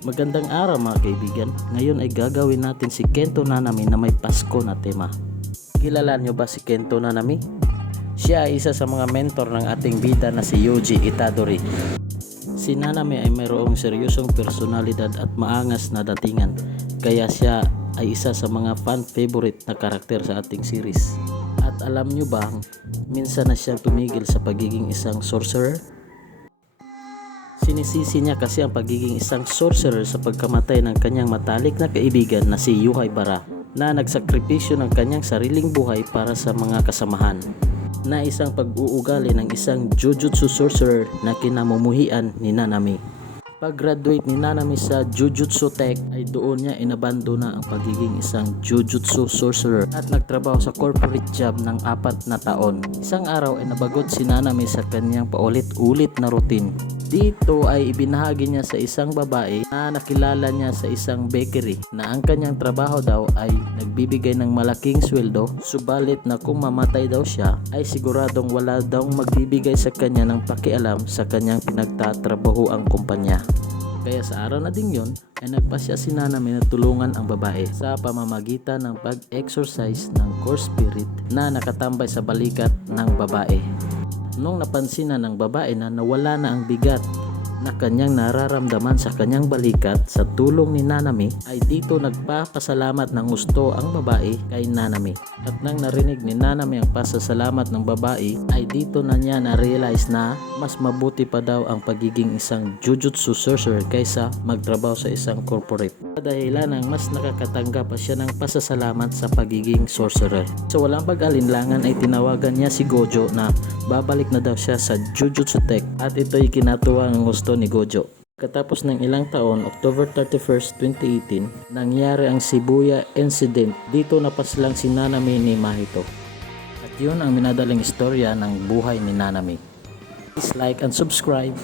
Magandang araw mga kaibigan. Ngayon ay gagawin natin si Kento Nanami na may Pasko na tema. Kilala nyo ba si Kento Nanami? Siya ay isa sa mga mentor ng ating bida na si Yuji Itadori. Si Nanami ay mayroong seryosong personalidad at maangas na datingan, kaya siya ay isa sa mga fan favorite na karakter sa ating series. At alam nyo ba, minsan na siyang tumigil sa pagiging isang sorcerer? Sinisisi niya kasi ang pagiging isang sorcerer sa pagkamatay ng kanyang matalik na kaibigan na si Yuhaibara, na nagsakripisyo ng kanyang sariling buhay para sa mga kasamahan, na isang pag-uugali ng isang Jujutsu sorcerer na kinamumuhian ni Nanami. Pag-graduate ni Nanami sa Jujutsu Tech ay doon niya inabandona ang pagiging isang Jujutsu sorcerer at nagtrabaho sa corporate job ng 4 na taon. Isang araw ay nabagot si Nanami sa kanyang paulit-ulit na routine. Dito ay ibinahagi niya sa isang babae na nakilala niya sa isang bakery na ang kanyang trabaho daw ay nagbibigay ng malaking sweldo, subalit na kung mamatay daw siya ay siguradong wala daw magbibigay sa kanya ng pakialam sa kanyang pinagtatrabaho ang kumpanya. Kaya sa araw na ding yun ay nagpasya si Nanami na tulungan ang babae sa pamamagitan ng pag-exercise ng core spirit na nakatambay sa balikat ng babae. Nung napansin na ng babae na nawala na ang bigat na kanyang nararamdaman sa kanyang balikat sa tulong ni Nanami, ay dito nagpapasalamat ng gusto ang babae kay Nanami. At nang narinig ni Nanami ang pasasalamat ng babae, ay dito na niya na-realize na mas mabuti pa daw ang pagiging isang Jujutsu sorcerer kaysa magtrabaho sa isang corporate. Dahilan ng mas nakakatanggap pa siya ng pasasalamat sa pagiging sorcerer. So walang pag-alinlangan ay tinawagan niya si Gojo na babalik na daw siya sa Jujutsu Tech, at ito'y kinatuwa ng gusto ni Gojo. Katapos ng ilang taon, October 31st, 2018, nangyari ang Shibuya Incident. Dito napaslang si Nanami ni Mahito. At yun ang minadaling istorya ng buhay ni Nanami. Please like and subscribe.